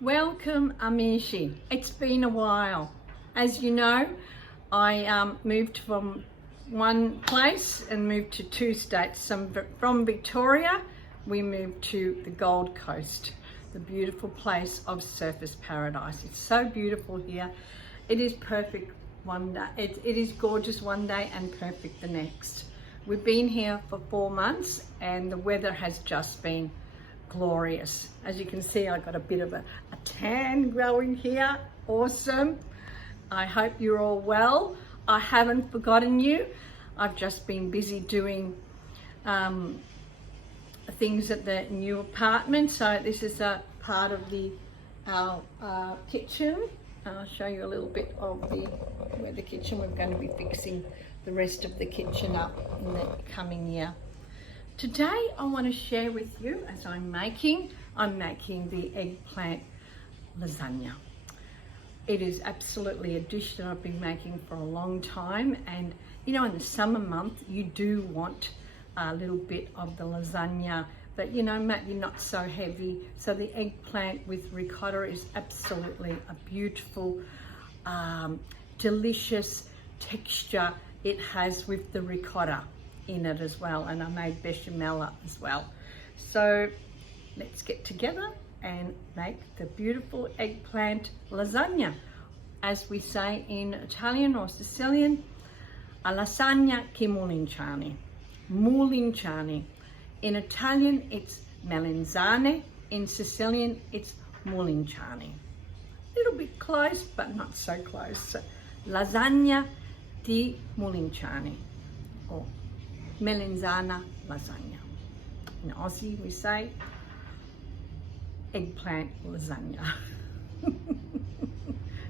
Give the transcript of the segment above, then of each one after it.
Welcome, amici. It's been a while. As you know, I moved from one place and moved to two states. From Victoria, we moved to the Gold Coast, the beautiful place of surfers paradise. It's so beautiful here. It is perfect one day. It is gorgeous one day and perfect the next. We've been here for 4 months and the weather has just been glorious. As you can see, I got a bit of a tan growing here. Awesome. I hope you're all well. I haven't forgotten you. I've just been busy doing things at the new apartment. So this is a part of our kitchen. I'll show you a little bit of where the kitchen. We're going to be fixing the rest of the kitchen up in the coming year. Today I want to share with you, as I'm making the eggplant lasagna. It is absolutely a dish that I've been making for a long time, and you know, in the summer month you do want a little bit of the lasagna, but you know, maybe not so heavy. So the eggplant with ricotta is absolutely a beautiful, delicious texture it has with the ricotta in it as well, and I made Beshamella as well. So let's get together and make the beautiful eggplant lasagna. As we say in Italian or Sicilian, a lasagna che mulinciani. Mulinciani. In Italian it's melanzane, in Sicilian it's mulinciani. A little bit close, but not so close. So, lasagna di mulinciani, or melanzana lasagna. In Aussie we say eggplant lasagna.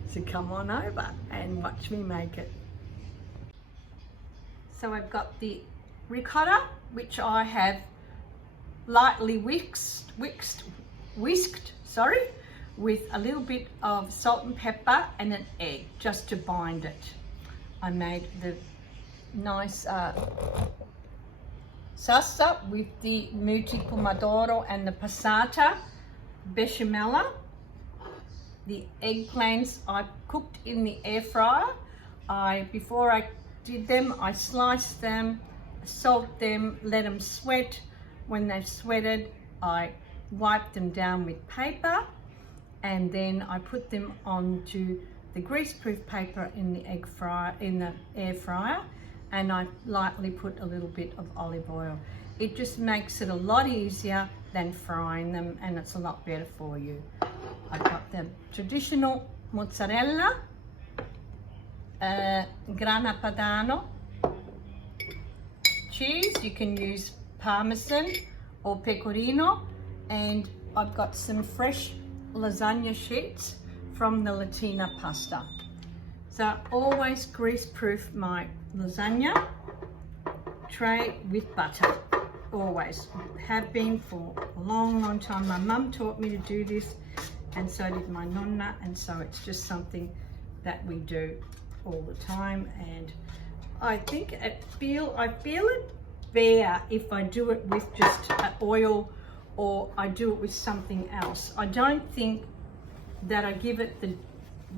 So come on over and watch me make it. So I've got the ricotta, which I have lightly whisked with a little bit of salt and pepper and an egg just to bind it. I made the nice salsa with the muti pomodoro and the passata, bechamel. The eggplants I cooked in the air fryer. Before I did them, I sliced them, salt them, let them sweat. When they've sweated, I wiped them down with paper, and then I put them onto the greaseproof paper in the air fryer, and I lightly put a little bit of olive oil. It just makes it a lot easier than frying them, and it's a lot better for you. I've got the traditional mozzarella, grana padano, cheese. You can use parmesan or pecorino, and I've got some fresh lasagna sheets from the Latina pasta. So always grease-proof my lasagna tray with butter. Always have been for a long time. My mum taught me to do this, and so did my nonna, and so it's just something that we do all the time. And I think I feel it better if I do it with just oil, or I do it with something else. I don't think that I give it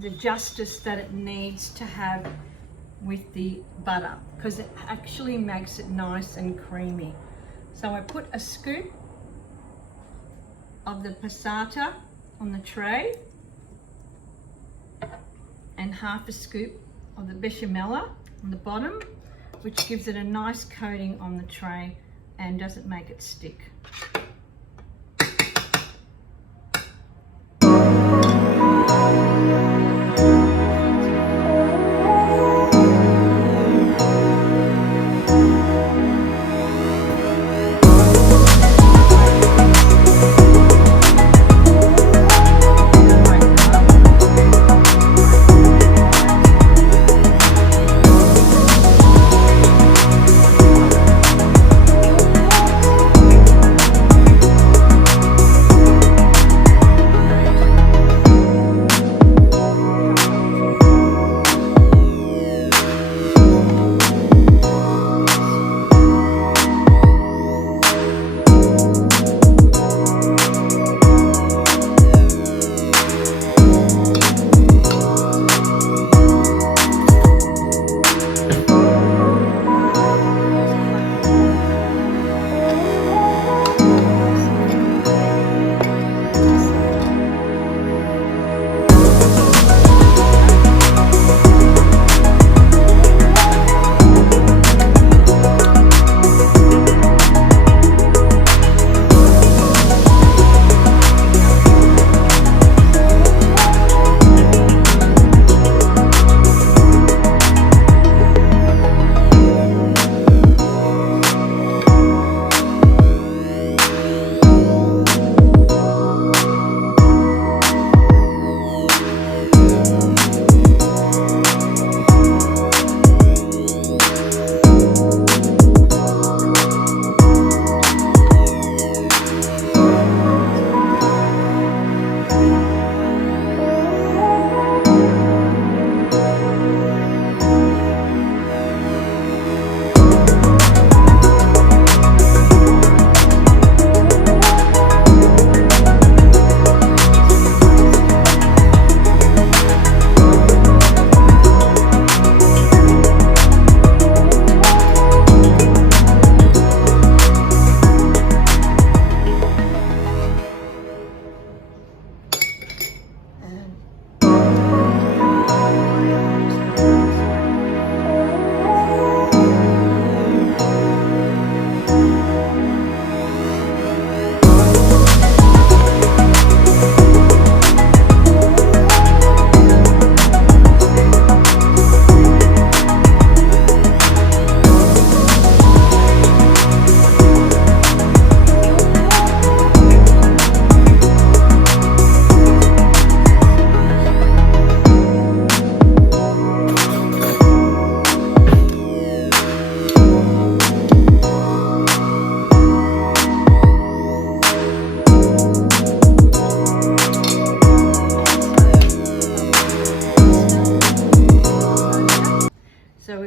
the justice that it needs to have with the butter, because it actually makes it nice and creamy. So I put a scoop of the passata on the tray and half a scoop of the bechamel on the bottom, which gives it a nice coating on the tray and doesn't make it stick.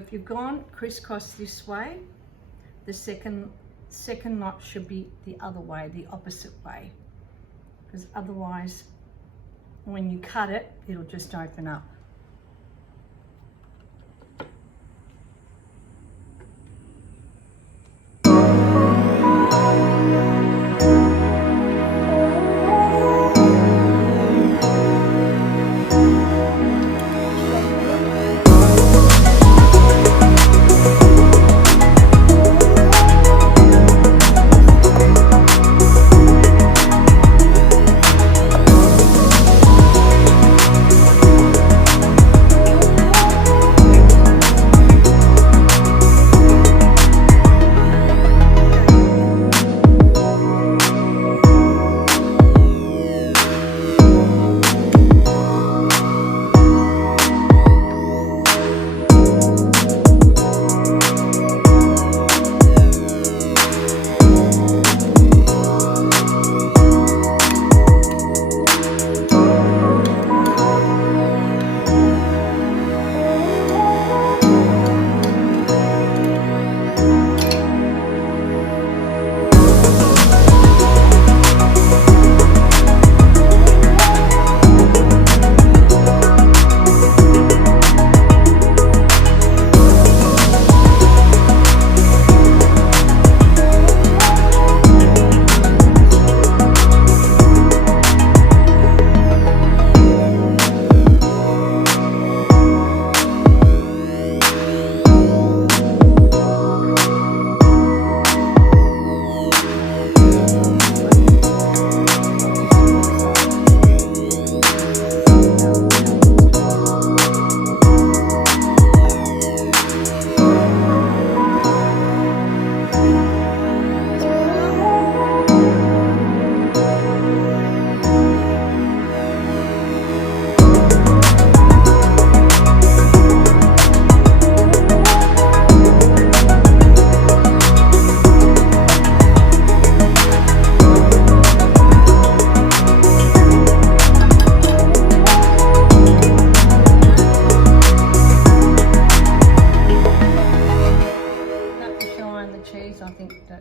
if you've gone crisscross this way, the second knot should be the other way, the opposite way, because otherwise when you cut it, it'll just open up.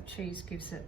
Cheese gives it.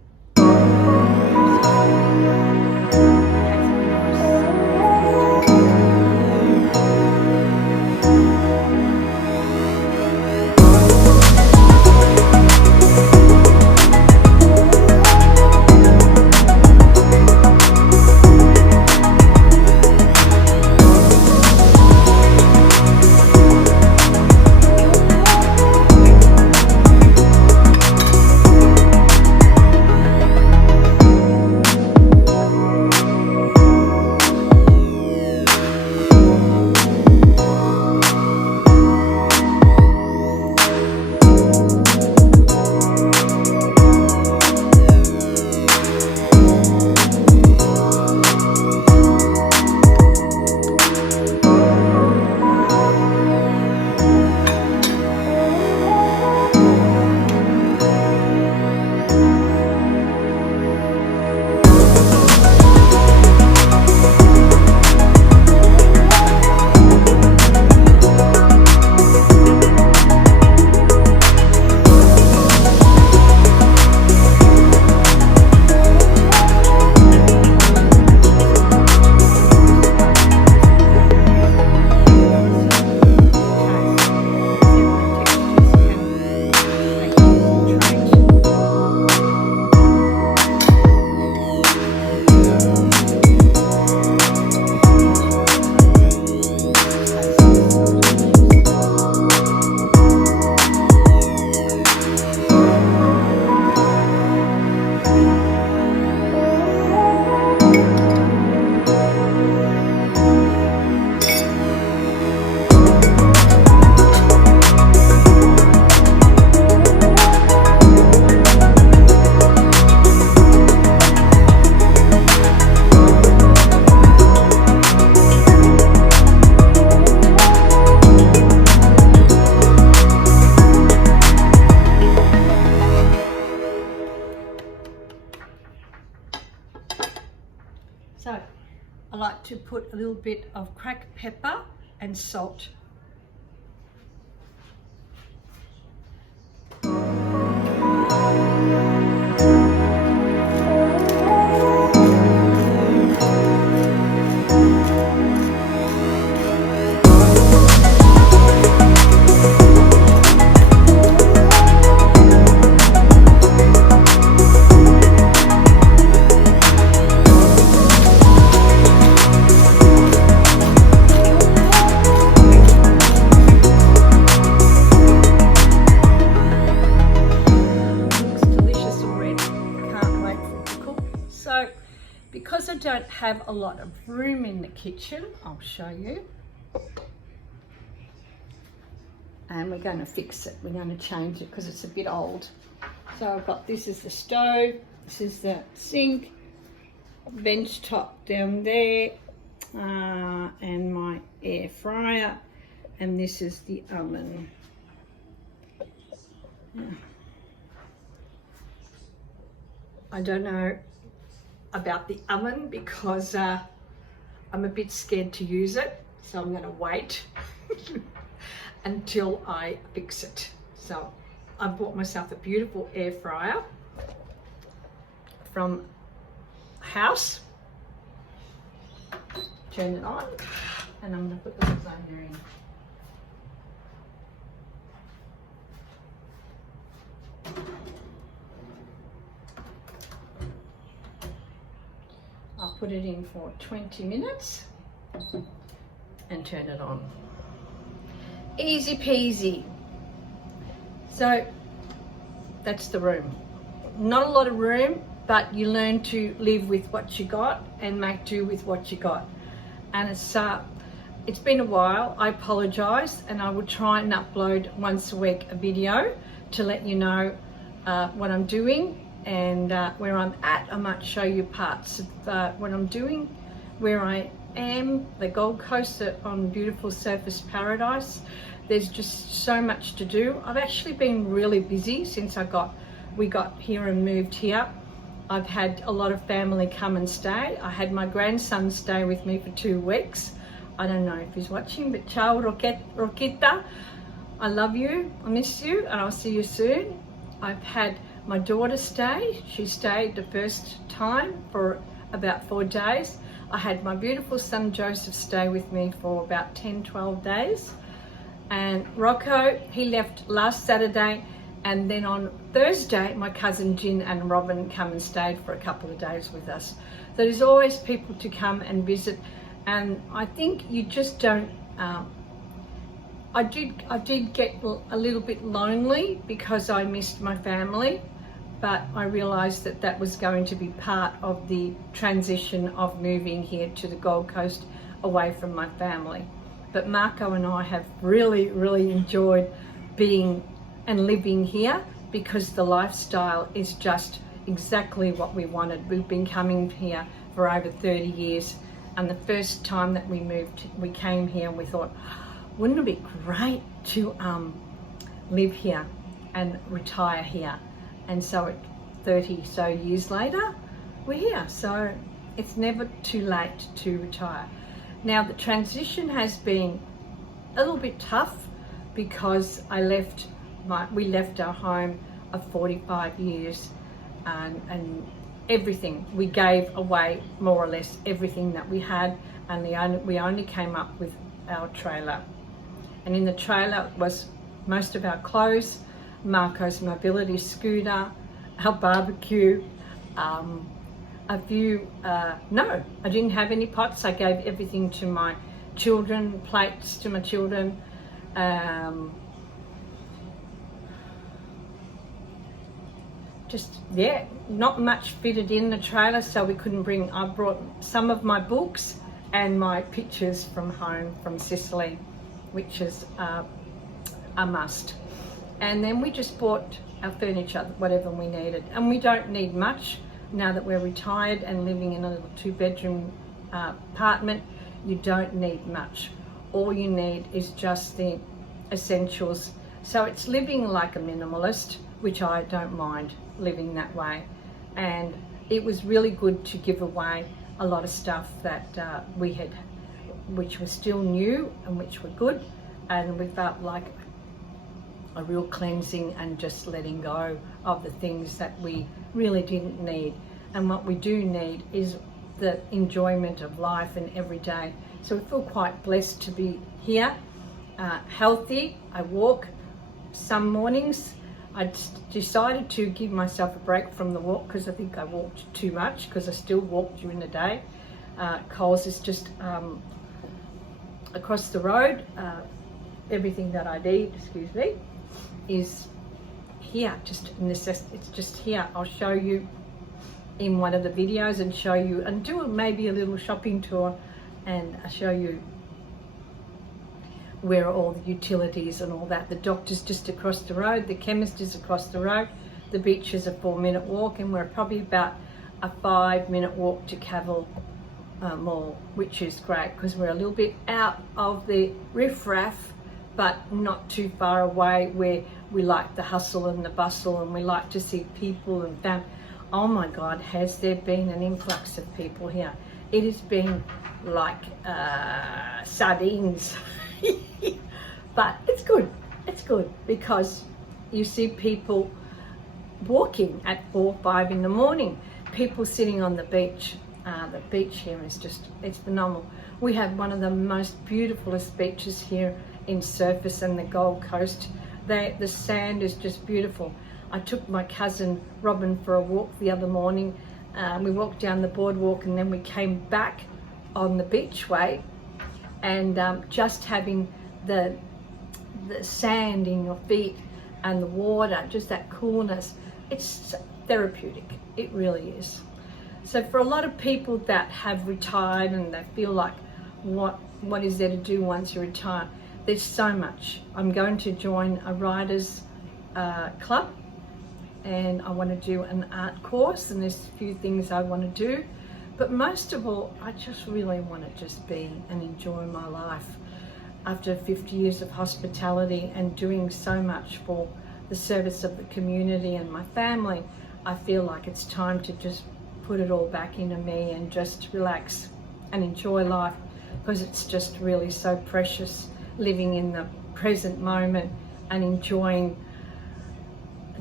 So I like to put a little bit of cracked pepper and salt. because I don't have a lot of room in the kitchen, I'll show you. And we're going to fix it. We're going to change it because it's a bit old. So I've got, this is the stove, this is the sink, bench top down there, and my air fryer, and this is the oven. Yeah. I don't know about the oven because I'm a bit scared to use it, so I'm going to wait until I fix it. So I bought myself a beautiful air fryer from House. Turn it on, and I'm going to put the lasagna in. I'll put it in for 20 minutes and turn it on. Easy peasy. So that's the room. Not a lot of room, but you learn to live with what you got and make do with what you got. And it's been a while. I apologise, and I will try and upload once a week a video to let you know what I'm doing and where I'm at. I might show you parts of what I'm doing, where I am, the Gold Coast on beautiful Surfers Paradise. There's just so much to do. I've actually been really busy since we got here and moved here. I've had a lot of family come and stay. I had my grandson stay with me for 2 weeks. I don't know if he's watching, but ciao Roquita, I love you, I miss you, and I'll see you soon. I've had my daughter stay. She stayed the first time for about 4 days. I had my beautiful son Joseph stay with me for about 10-12 days. And Rocco, he left last Saturday, and then on Thursday my cousin Jin and Robin come and stayed for a couple of days with us. So there's always people to come and visit, and I think you just don't I did get a little bit lonely because I missed my family, but I realised that that was going to be part of the transition of moving here to the Gold Coast away from my family. But Marco and I have really, really enjoyed being and living here because the lifestyle is just exactly what we wanted. We've been coming here for over 30 years, and the first time that we came here and we thought, wouldn't it be great to live here and retire here? And so 30 so years later, we're here. So it's never too late to retire. Now the transition has been a little bit tough because we left our home of 45 years and everything. We gave away more or less everything that we had, and we only came up with our trailer. And in the trailer was most of our clothes, Marco's mobility scooter, our barbecue, a few, no, I didn't have any pots. I gave everything to my children, plates to my children. Not much fitted in the trailer, so we couldn't bring. I brought some of my books and my pictures from home, from Sicily, which is a must. And then we just bought our furniture, whatever we needed. And we don't need much now that we're retired and living in a little 2-bedroom apartment. You don't need much. All you need is just the essentials. So it's living like a minimalist, which I don't mind living that way. And it was really good to give away a lot of stuff that we had, which was still new and which were good. And we felt like a real cleansing and just letting go of the things that we really didn't need. And what we do need is the enjoyment of life and every day. So we feel quite blessed to be here, healthy. I walk some mornings. I decided to give myself a break from the walk because I think I walked too much, because I still walk during the day. Coles is just across the road. Everything that I need, is here, it's just here. I'll show you in one of the videos and show you and do maybe a little shopping tour and show you where all the utilities and all that. The doctor's just across the road, the chemist is across the road, the beach is a 4-minute walk, and we're probably about a 5-minute walk to Cavill Mall, which is great because we're a little bit out of the riffraff but not too far away, where we like the hustle and the bustle and we like to see people and family. Oh my God, has there been an influx of people here? It has been like sardines. But it's good because you see people walking at 4 or 5 in the morning, people sitting on the beach. The beach here is just, it's phenomenal. We have one of the most beautifulest beaches here in Surfers and the Gold Coast. The sand is just beautiful. I took my cousin Robin for a walk the other morning. We walked down the boardwalk and then we came back on the beachway, and just having the sand in your feet and the water, just that coolness, it's therapeutic. It really is. So for a lot of people that have retired and they feel like, what is there to do once you retire? There's so much. I'm going to join a writers club, and I want to do an art course, and there's a few things I want to do. But most of all, I just really want to just be and enjoy my life. After 50 years of hospitality and doing so much for the service of the community and my family, I feel like it's time to just put it all back into me and just relax and enjoy life, because it's just really so precious, living in the present moment and enjoying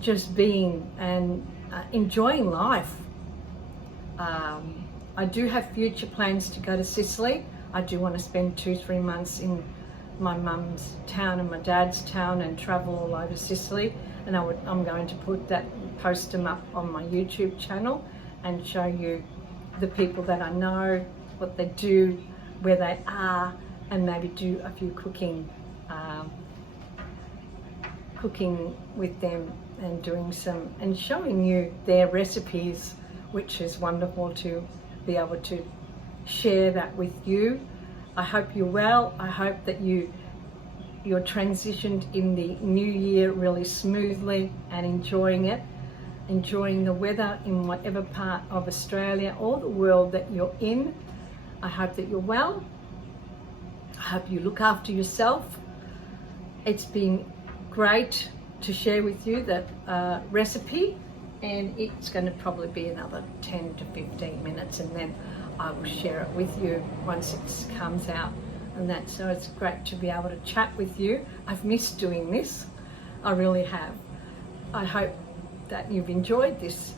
just being and enjoying life. I do have future plans to go to Sicily. I do want to spend 2-3 months in my mum's town and my dad's town and travel all over Sicily, and I'm going to post them up on my YouTube channel and show you the people that I know, what they do, where they are, and maybe do a few cooking with them and doing some and showing you their recipes, which is wonderful to be able to share that with you. I hope you're well. I hope that you're transitioned in the new year really smoothly and enjoying it, enjoying the weather in whatever part of Australia or the world that you're in. I hope that you're well. I hope you look after yourself. It's been great to share with you that recipe, and it's going to probably be another 10 to 15 minutes, and then I will share it with you once it comes out. And that, so it's great to be able to chat with you. I've missed doing this, I really have. I hope that you've enjoyed this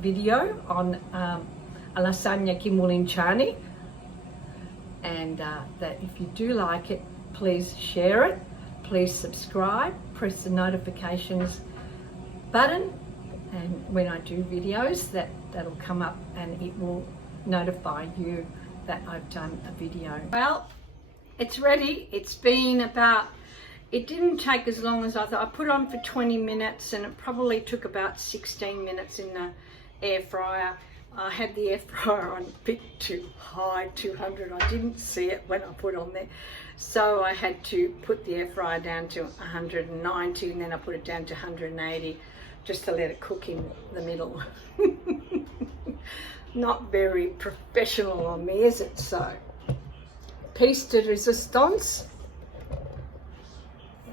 video on a lasagna chimulinciani, and that if you do like it, please share it, please subscribe, press the notifications button, and when I do videos that'll come up and it will notify you that I've done a video. Well, it's ready. It's been about, it didn't take as long as I thought. I put it on for 20 minutes and it probably took about 16 minutes in the air fryer. I had the air fryer on a bit too high, 200. I didn't see it when I put on there. So I had to put the air fryer down to 190, and then I put it down to 180 just to let it cook in the middle. Not very professional on me, is it? So, piece de resistance.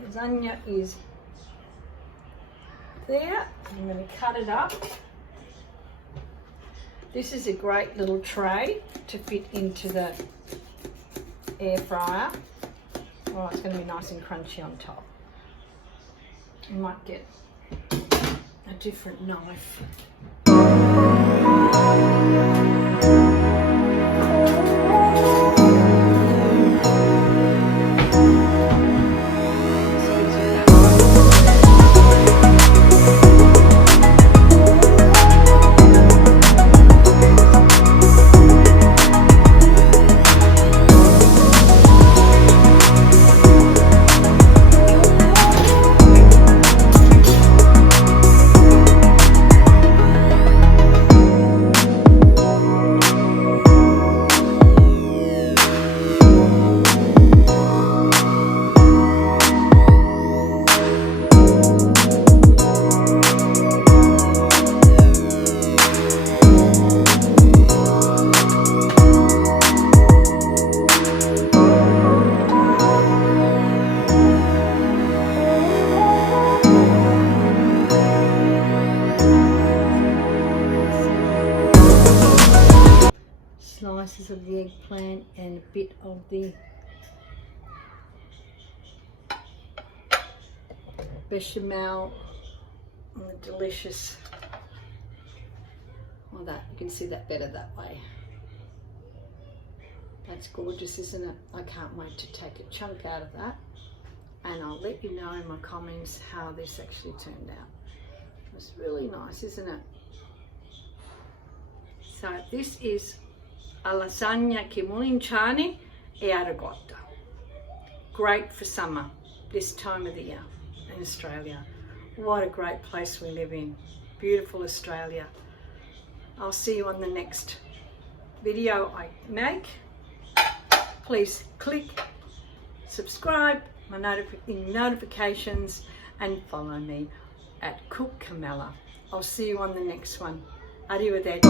Lasagna is there. I'm going to cut it up. This is a great little tray to fit into the air fryer. Oh, it's going to be nice and crunchy on top. You might get a different knife. slices of the eggplant and a bit of the bechamel and the delicious, well, that you can see that better that way. That's gorgeous, isn't it? I can't wait to take a chunk out of that, and I'll let you know in my comments how this actually turned out. It's really nice, isn't it? So this is a lasagna che molinchani e aragotta. Great for summer, this time of the year in Australia. What a great place we live in. Beautiful Australia. I'll see you on the next video I make. Please click subscribe, my notifications, and follow me at Cook Carmela. I'll see you on the next one. Arrivederci.